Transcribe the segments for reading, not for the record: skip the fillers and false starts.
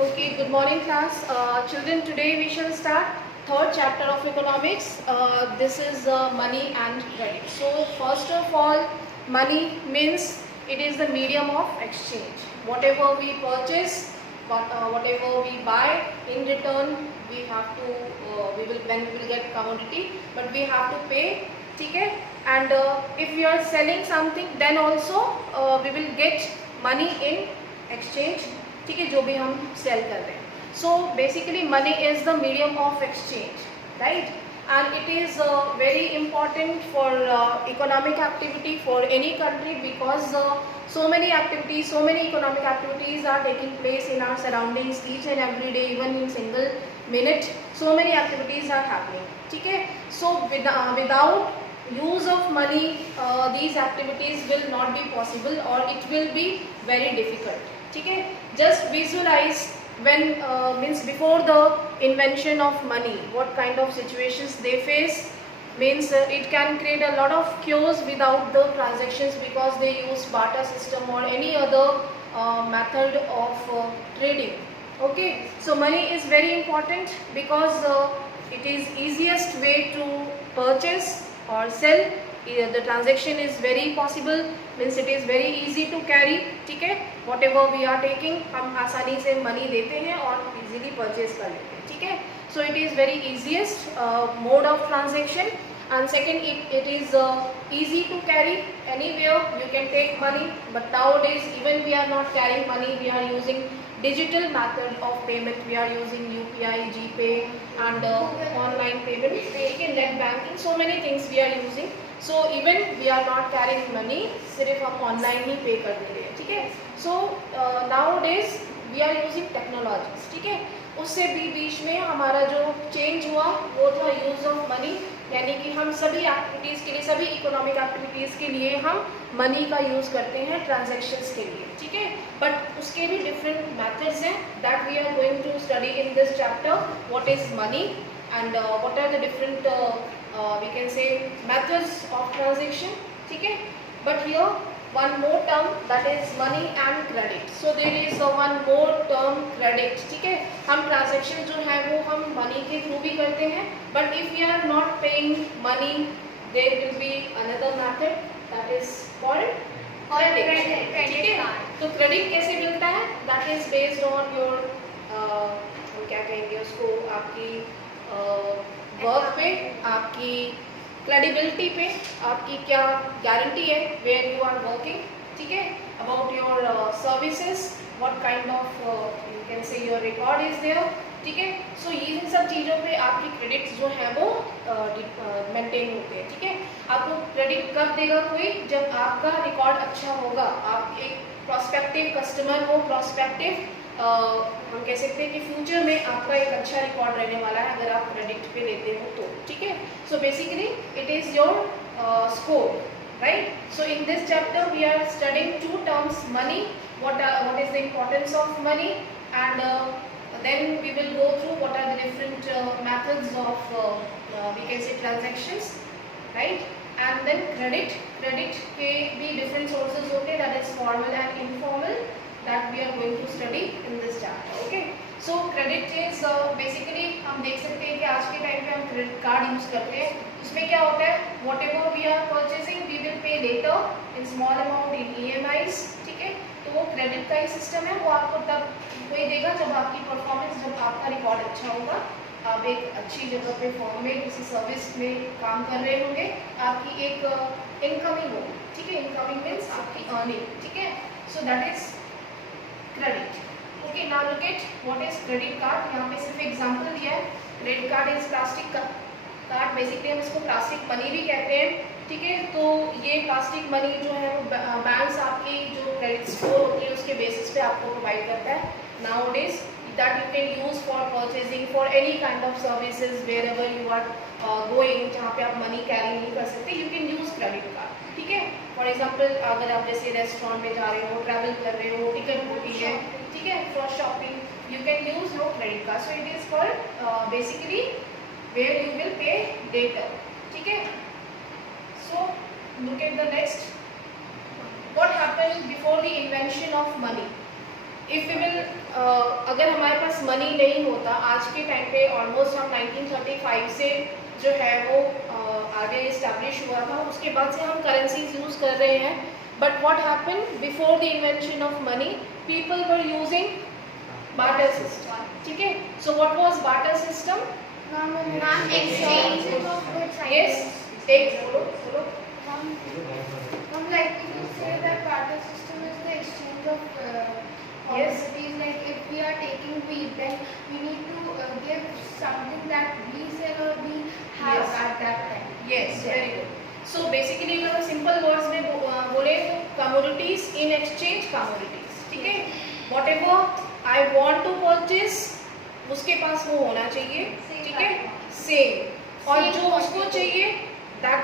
Okay, good morning class. Children, today we shall start third chapter of economics. This is money and credit. So first of all, money means it is the medium of exchange. Whatever we purchase, whatever we buy, in return we have to, when we will get commodity, but we have to pay. Okay? And if we are selling something, then also we will get money in exchange. ठीक है, जो भी हम सेल कर रहे हैं. So basically money is the medium of exchange, right, and it is very important for economic activity for any country because so many activities, so many economic activities are taking place in our surroundings each and every day, even in single minute so many activities are happening. ठीक है, so without use of money these activities will not be possible or it will be very difficult. ठीक है, just visualize when means before the invention of money what kind of situations they face. Means it can create a lot of chaos without the transactions because they use barter system or any other method of trading. Okay, so money is very important because it is easiest way to purchase or sell. The transaction is very possible, means it is very easy to carry. ठीक है, whatever we are taking हम आसानी से money देते हैं और easily purchase कर लेते हैं. ठीक है, so it is very easiest mode of transaction. And second, it is easy to carry anywhere. You can take money, but nowadays even we are not carrying money, we are using digital method of payment. We are using UPI, GPay and online payment, net banking, so many things we are using. So even we are not carrying money, सिर्फ हम online ही pay कर दे रहे हैं. ठीक है, so nowadays we are using technologies. ठीक है, उससे भी बीच में हमारा जो चेंज हुआ वो था यूज ऑफ मनी, यानी कि हम सभी एक्टिविटीज़ के लिए, सभी इकोनॉमिक एक्टिविटीज़ के लिए हम मनी का यूज़ करते हैं ट्रांजैक्शंस के लिए. ठीक है, बट उसके भी डिफरेंट मेथड्स हैं that we are going to study in this chapter. What is money and what are the different we can say methods of transaction. ठीक है, but here one more term, that is money and credit. So there is one more term, credit. ठीक है, हम transaction जो है वो हम money के थ्रू भी करते हैं, but if we are not paying money there will be another method that is called credit. ठीक है, तो credit कैसे मिलता है? That is based on your हम क्या कहेंगे उसको, आपकी वर्क पे, आपकी क्रेडिबिलिटी पे, आपकी क्या गारंटी है वेयर यू आर वर्किंग. ठीक है, about your services, what kind of you can say your record is there. ठीक है, सो इन सब चीज़ों पे आपकी क्रेडिट्स जो है वो मेंटेन होते हैं. ठीक है, आपको क्रेडिट कब देगा कोई? जब आपका रिकॉर्ड अच्छा होगा, आप एक प्रोस्पेक्टिव कस्टमर हो, प्रोस्पेक्टिव हम कह सकते हैं कि फ्यूचर में आपका एक अच्छा रिकॉर्ड रहने वाला है अगर आप क्रेडिट पे लेते हो तो. ठीक है, so basically it is your score, right. So in this chapter we are studying two terms, money, what is the importance of money, and then we will go through what are the different methods of we can say transactions, right. And then credit के भी different sources होते हैं, that is formal and informal, that we are going to study in this chapter. Okay, so credit is basically हम देख सकते हैं कि आज के टाइम पे हम क्रेडिट कार्ड यूज करते हैं. उसमें क्या होता है, whatever we are purchasing we will pay later in small amount in EMIs. ठीक है, तो वो क्रेडिट का ही सिस्टम है, वो आपको तब वही देगा जब आपकी परफॉर्मेंस, जब आपका रिकॉर्ड अच्छा होगा, आप एक अच्छी जगह पे फॉर्म में किसी सर्विस में काम कर रहे होंगे, आपकी एक इनकमिंग होगी. ठीक है, इनकमिंग मीन्स आपकी अर्निंग. ठीक है, so that is credit. Okay, now look at what is credit card. यहाँ पे सिर्फ एग्जांपल दिया है. Credit card is plastic card, basically हम इसको प्लास्टिक मनी भी कहते हैं. ठीक है, तो ये प्लास्टिक मनी जो है वो बैंक्स आपकी जो क्रेडिट स्कोर होती है उसके बेसिस पे आपको प्रोवाइड करता है. Now days that you can use for purchasing for any kind of services wherever you are going, जहाँ पे आप मनी कैरी नहीं कर सकते, you can use credit card. ठीक है, फॉर एग्जाम्पल अगर आप जैसे रेस्टोरेंट में जा रहे हो, ट्रैवल कर रहे हो, टिकट बुकिंग है, ठीक है, for shopping you can use your credit card. So it is called basically where you will pay later. ठीक है, so look at the next. What happened before the invention of money? If we will अगर हमारे पास मनी नहीं होता, आज के टाइम पे ऑलमोस्ट हम 1935 से जो है वो आगे इस्टेब्लिश हुआ था, उसके बाद से हम करेंसीज यूज कर रहे हैं. But what happened before the invention of money, people were using barter system. ठीक है, so what was barter system? Exchange of goods. Yes, बोलो. Like if you say that barter system is the exchange of Yes. commodities, like if we are taking wheat, then we need to give something that we sell or we have Yes. at that time. Yes, very good. So basically अगर simple words में बोले तो commodities in exchange commodities. ठीक है, whatever I want to purchase उसके पास वो होना चाहिए. ठीक है, सेम. और Same जो उसको quantity. चाहिए that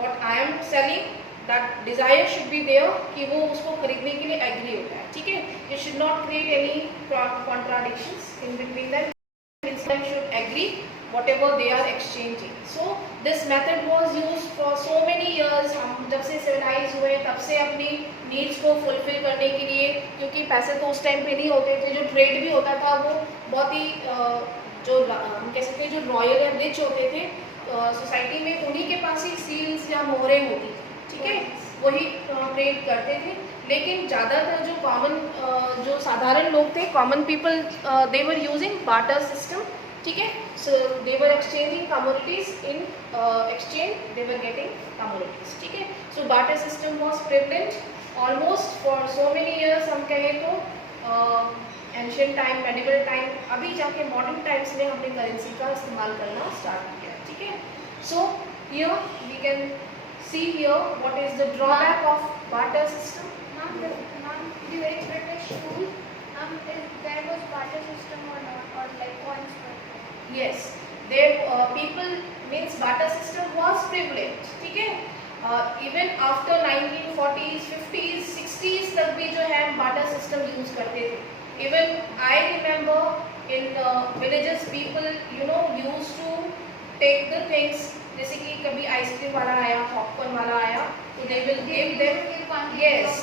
what I am selling, that desire should be there कि वो उसको खरीदने के लिए एग्री होता है. ठीक है, you should not create any contradictions in between them. Instead should agree whatever they are exchanging. So this method was used for so many years. हम जब से सिविलाइज हुए तब से अपनी नीड्स को फुलफिल करने के लिए, क्योंकि पैसे तो उस टाइम पे नहीं होते थे, जो ट्रेड भी होता था वो बहुत ही जो हम कह सकते हैं जो रॉयल या रिच होते थे सोसाइटी में, उन्हीं के पास ही सील्स या मोहरें होती थी. ठीक है, वही ट्रेड करते थे. लेकिन ज़्यादातर जो कॉमन जो साधारण लोग थे, common people, they were using barter system. ठीक है, so they were exchanging commodities in exchange they were getting commodities. ठीक है, so barter system was prevalent almost for so many years. हम कहें तो एंशियंट टाइम, मेडिवल टाइम, अभी जाके modern times में हमने करेंसी का इस्तेमाल करना स्टार्ट किया. ठीक है, so here we can see here what is the drawback of barter system. During British rule, there was barter system or not, or like coins were? Yes, there people means barter system was prevalent. ठीक है, even after 1940s, 50s, 60s तक भी जो है barter system use करते थे. Even I remember in villages people used to take the things, जैसे कि कभी आइसक्रीम वाला आया, पॉपकॉर्न वाला आया, तो they will give them yes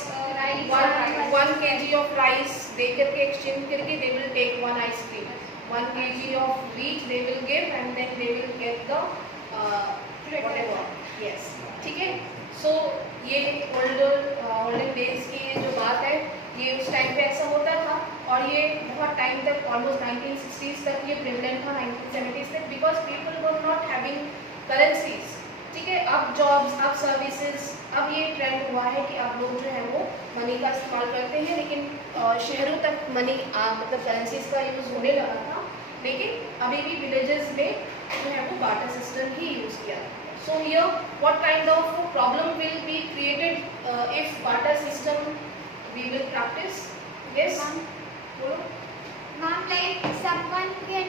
1 kg of rice दे करके एक्सचेंज करके they will take 1 ice cream. 1 kg of wheat they will give and then they will get the whatever. Yes, ठीक है. So ये olden days की ये जो बात है, ये उस टाइम पे ऐसा होता था और ये बहुत टाइम तक ऑलमोस्ट 1960s तक ये प्रेवलेंट था, 1970s तक, because people were not having currencies. ठीक है, अब जॉब्स, अब सर्विसेज, अब ये ट्रेंड हुआ है कि अब लोग जो है वो मनी का इस्तेमाल करते हैं. लेकिन शहरों तक मनी मतलब करेंसीज का यूज़ होने लगा था, लेकिन अभी भी विलेजेस में जो है वो बार्टर सिस्टम ही यूज़ किया. So here what kind of problem will be created if barter system we will practice. Yes, बोलो. Ma'am, like someone can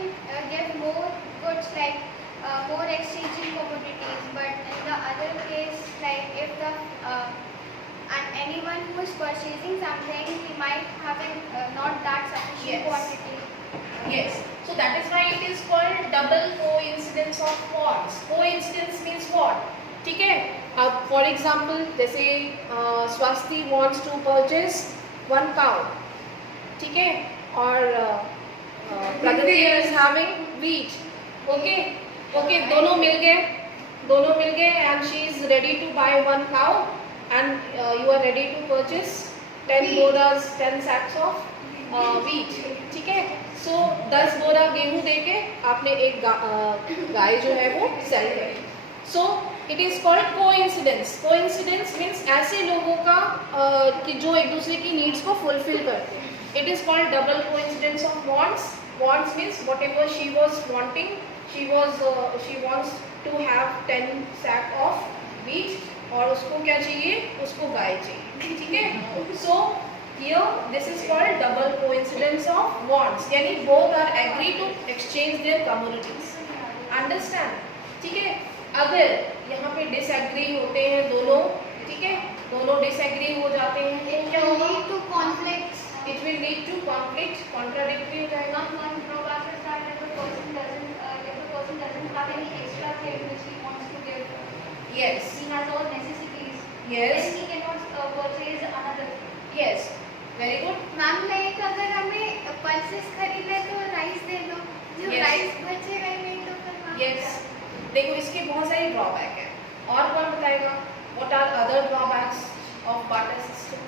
give more goods, like more exchanging commodities, but in the other case, like if the and anyone who is purchasing something, he might have not that sufficient Yes. quantity. Yes, so that is why it is called double coincidence of wants. Coincidence means what? ठीक है, अब for example जैसे स्वास्थी wants to purchase 1 cow. ठीक है, और प्रगति is having wheat. Okay, दोनों मिल गए and she is ready to buy 1 cow and you are ready to purchase 10 boras, 10 sacks of wheat. ठीक है, सो 10 बोरा गेहूं देके आपने एक गाय जो है वो सेल करी. So it is called coincidence. Coincidence means ऐसे लोगों का कि जो एक दूसरे की नीड्स को फुलफिल करते हैं. It is called double coincidence of wants. Wants means whatever she was wanting, she wants to have 10 sack of wheat और उसको क्या चाहिए, उसको गाय चाहिए. ठीक है, सो here this is called double coincidence of wants, यानी both are agree to exchange their commodities. Understand? ठीक है, अगर यहाँ पे disagree होते हैं दोनों, ठीक है, दोनों disagree हो जाते हैं तो क्या होगा? Lead to conflicts. It will lead to conflict, contradictory हो जाएगा. One drawback is that if the person doesn't have any extra thing which he wants to give, Yes. he has all necessities. Yes. Then he cannot purchase another. Yes. Very good. Ma'am, like pulses खरीदना है तो राइस दे दो, जो Yes. Rice बचेगा ही नहीं तो फिर वहाँ यस, देखो इसके बहुत सारे ड्रॉबैक है। और कौन बताएगा what are other drawbacks of barter system?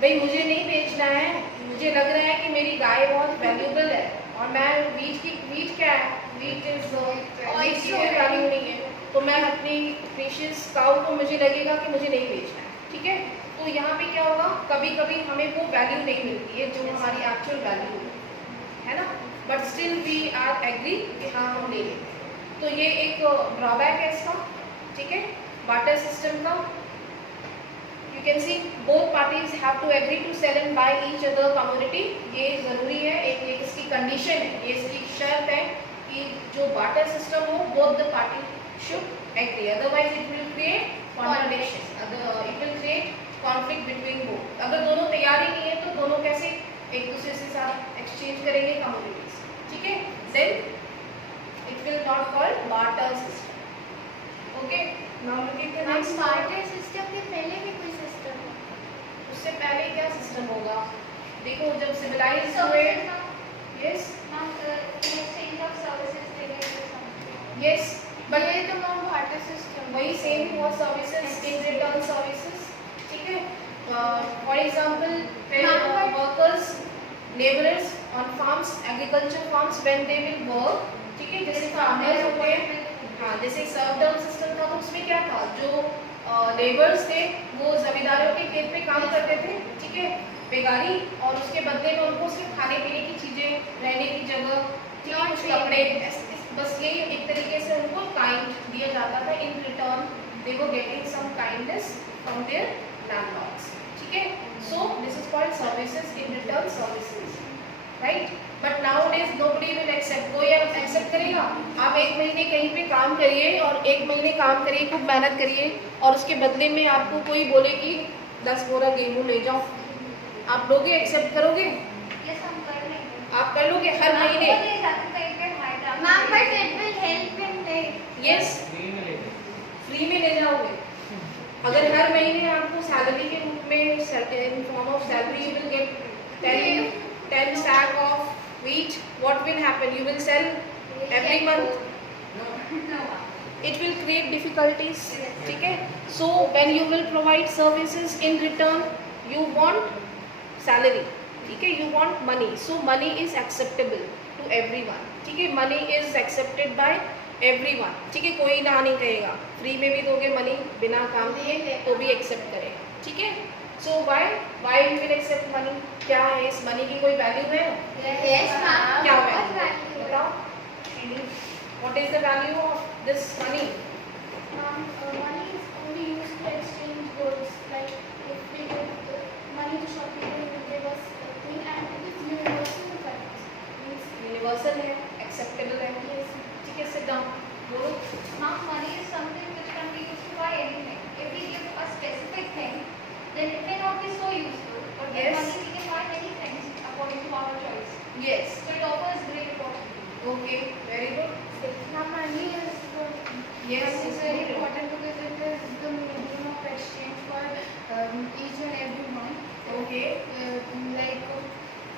भाई मुझे नहीं बेचना है, मुझे लग रहा है कि मेरी गाय बहुत वैल्यूएबल है और मैं वीट क्या है, वीट इज वीट की कोई वैल्यू नहीं है, तो मैं अपनी प्रीशियस काउ को मुझे लगेगा कि मुझे नहीं बेचना है, ठीक है। तो यहाँ पे क्या होगा, कभी कभी हमें वो वैल्यू नहीं मिलती है जो हमारी एक्चुअल वैल्यू है ना, but still we are agree कि हाँ हम ले लेते हैं। तो ये एक ड्रॉबैक है इसका, ठीक है, बार्टर सिस्टम का। You can see both parties have to agree to sell and buy each other commodity, ये ज़रूरी है, एक इसकी कंडीशन है, ये इसकी शर्त है कि जो बार्टर सिस्टम हो both the party should agree, otherwise it will create contradiction, it will create conflict between both. अगर दोनों तैयार ही नहीं है तो दोनों कैसे एक दूसरे से साथ एक्सचेंज करेंगे कमोडिटीज, ठीक है, then it will not called barter system. Okay, now look at the next. Barter system के पहले भी कोई सिस्टम है? उससे पहले क्या सिस्टम होगा, देखो जब सिविलाइज हुए, यस एक्सचेंज ऑफ सर्विसेज देंगे तो समथिंग, यस, बट ये तो मैम बार्टर सिस्टम वही सेम हुआ, सर्विसेज इन रिटर्न सर्विसेज, ठीक है। For example workers labourers on farms, agriculture farms, when they will work, ठीक है, जैसे फार्मर्स होते हैं, हाँ, जैसे सर्व टर्म सिस्टम था तो उसमें क्या था, जो लेबर्स थे वो जमींदारों के खेत पे काम करते थे, ठीक है, बेगारी, और उसके बदले में उनको सिर्फ खाने पीने की चीज़ें, रहने की जगह, ठीक है, कुछ कपड़े, बस ये एक तरीके से उनको काइंड दिया जाता था, in return they were getting some kindness from their landlords, ठीक है। So this is called services in return services, right. But nowadays nobody will accept, कोई अब एक्सेप्ट करेगा? आप एक महीने कहीं पे काम करिए और एक महीने काम करिए, खूब मेहनत करिए, और उसके बदले में आपको कोई बोले कि 10 बोरा गेहूँ ले जाओ, आप लोगे, एक्सेप्ट करोगे? यस हम कर लेंगे, आप कर लोगे हर महीने? Ma'am but it will help in like, yes, free में ले जाओगे। अगर हर महीने आपको सैलरी के रूप में in form of salary you will get 10 sack of wheat, what will happen, you will sell every month, it will create difficulties, ठीक है। So when you will provide services in return you want salary, ठीक है, you want money, so money is acceptable to everyone, ठीक है, money is accepted by everyone, ठीक है, कोई ना नहीं कहेगा, फ्री में भी दोगे मनी बिना काम किए तो भी एक्सेप्ट करेगा, ठीक है। So why you will accept money? क्या है इस मनी की कोई वैल्यू है? यस मैम, क्या बहुत वैल्यू value है। बताओ, what is the value of this money? Money is only used to exchange goods, like if we give money to shopkeeper, he will give us a thing, and it is universal currency, means universal है, एक्सेप्टेबल है, yes. ठीक है, sit down, बोलो। Ma'am, money is something which can be used to buy anything. If we give a specific thing, then it may not be so useful. But with Yes. money, we can buy many things according to our choice. Yes, So it offers great opportunity. okay, very good. Now, money is Yes, money is it's very good. important because it is the medium of exchange for each and every one. Okay, Like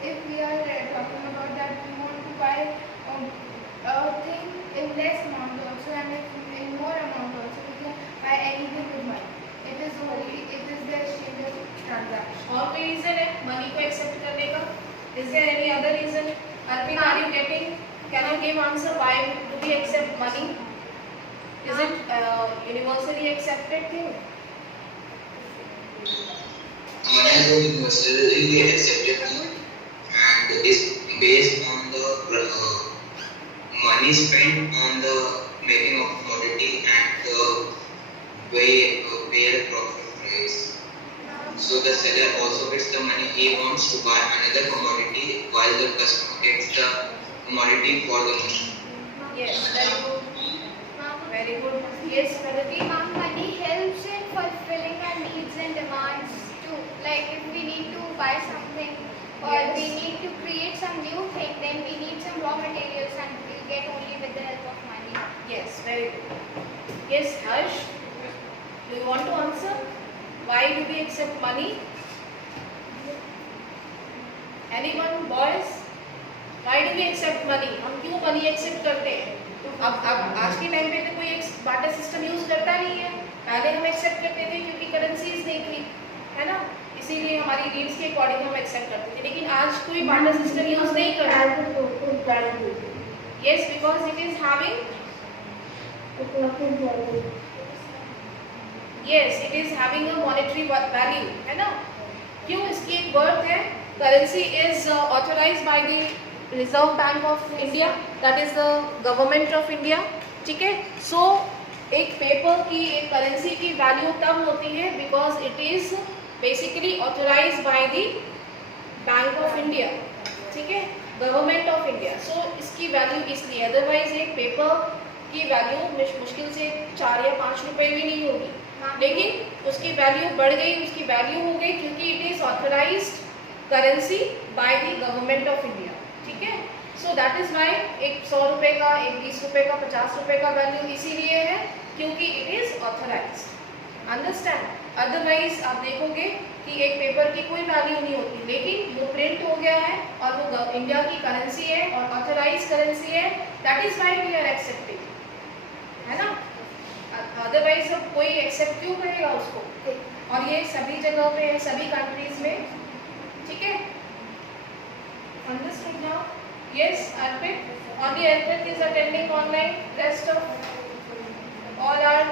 if we are talking about that, we want to buy a thing in less amount also, and if in more amount also, we can buy anything with money. It is the exchange of transaction. और कोई रीजन है मनी को एक्सेप्ट करने का? Is there any other reason? Arpin, are you getting? Can you give answer why do we accept money? Is it universally accepted thing? Money is a universally accepted thing and is based on the money spent on the making of commodity and the way where profit is. So the seller also gets the money he wants to buy another commodity while the customer gets the commodity for the money. Yes, very good. Very good. Yes, Pragati. Ma'am, money helps in fulfilling our needs and demands too. Like if we need to buy something or Yes. we need to create some new thing, then we need some raw materials, and we'll get only with the help of money. Yes, very good. Yes, Harsh. Do you want to answer? Why do we accept money? Anyone boys? Why do we accept money? हम क्यों money accept करते हैं? अब आज के टाइम पे तो कोई बाटर सिस्टम यूज करता नहीं है, पहले हम एक्सेप्ट करते थे क्योंकि करेंसीज नहीं थी, है ना, इसीलिए हमारी नीड्स के अकॉर्डिंग हम एक्सेप्ट करते थे, लेकिन आज कोई बाटर सिस्टम यूज नहीं करता। Yes, because it is having, yes, it is having a monetary value, है ना। क्यों? इसकी एक वर्थ है। Currency is authorised by the reserve bank of India, that is the government of India, ठीक है। सो एक पेपर की, एक करेंसी की वैल्यू तब होती है because it is basically authorised by the bank of India, ठीक है, गवर्नमेंट ऑफ इंडिया। सो इसकी वैल्यू इसलिए, अदरवाइज एक पेपर की वैल्यू मुश्किल से 4 या 5 रुपए भी नहीं होगी, लेकिन उसकी वैल्यू बढ़ गई, उसकी वैल्यू हो गई क्योंकि it is authorised currency by the government of India, ठीक है। सो दैट इज वाई एक 100 रुपये का, एक 20 रुपये का, 50 रुपये का वैल्यू इसीलिए है क्योंकि it is authorised, understand. Otherwise आप देखोगे कि एक पेपर की कोई वैल्यू नहीं होती, लेकिन वो प्रिंट हो गया है और वो इंडिया की करेंसी है और ऑथराइज्ड करेंसी है, that is why we are accepting, है ना। अदरवाइज अब कोई एक्सेप्ट क्यों करेगा उसको? और ये सभी जगह पे है, सभी कंट्रीज में, ठीक है। Understood now? Yes, Arpit? Only Arpit is attending online. Rest of all are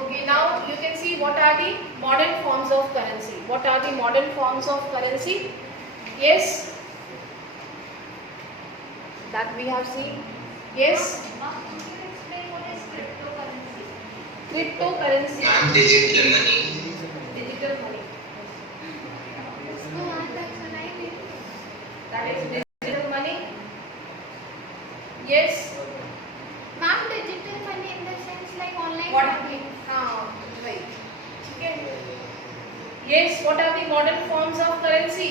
okay. Now you can see what are the modern forms of currency. What are the modern forms of currency? Yes, that we have seen. Yes, Can you explain what is cryptocurrency? cryptocurrency, digital money. digital money. No, that's what I mean. That is digital money. Yes. Ma'am, digital money in the sense like online What? banking. Right. ठीक है. Yes. What are the modern forms of currency?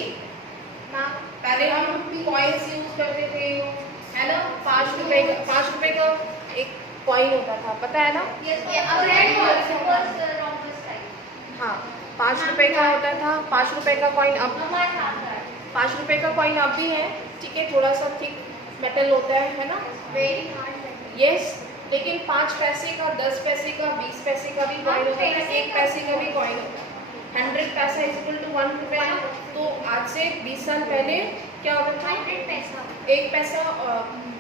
Ma'am, पहले हम coins use करते थे, है ना। 5 रुपए का एक कॉइन होता था, पता है ना। yes, yeah, a red also was rhombus type. हाँ, 5 रुपए का होता था। 5 रुपए का कॉइन अब, No, I have that. 5 रुपए का कॉइन अब भी है, ठीक है, थोड़ा सा थिक मेटल होता है ना। Very hard. यस, लेकिन 5 पैसे का, 10 पैसे का, 20 पैसे का भी कॉइन होता है, 1 पैसे का भी कॉइन होता है। 100 पैसा इक्वल टू 1 रुपया। तो आज से 20 साल पहले क्या होता था? 100 पैसा. 1 पैसा,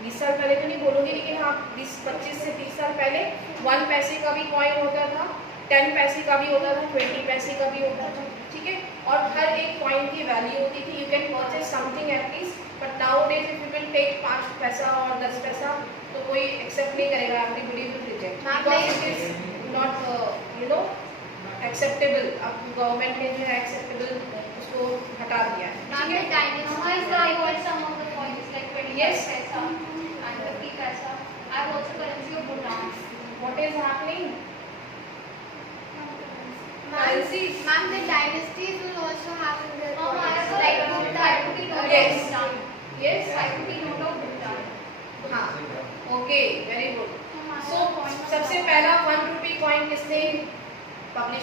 20 साल पहले तो नहीं बोलूँगी, लेकिन हाँ 25 से 30 साल पहले 1 पैसे का भी कॉइन होता था, 10 पैसे का भी होता था, 20 पैसे का भी होता था, ठीक है। और हर एक कॉइन की वैल्यू होती थी। You can purchase something at least, but nowadays if you will take 5 पैसा और 10 पैसा तो कोई एक्सेप्ट नहीं करेगा, everybody will reject, because it is not you know acceptable. अब गवर्नमेंट ने जो है एक्सेप्टेबल उसको हटा दिया है, Ma'am, ठीक the है। dynasties I got some of the coins like 25 Yes. paisa and 50 paisa. I have also currency of Bhutan. What is happening? Currencies. Ma'am, the dynasties will also have in their Oh, I coins. have Like heard Bhutan. that. Rupee note of Yes. Bhutan. Yes. Rupee note of Bhutan. हाँ, okay, very good. हमारा सो coin सबसे पहला 1 rupee coin किसने पब्लिश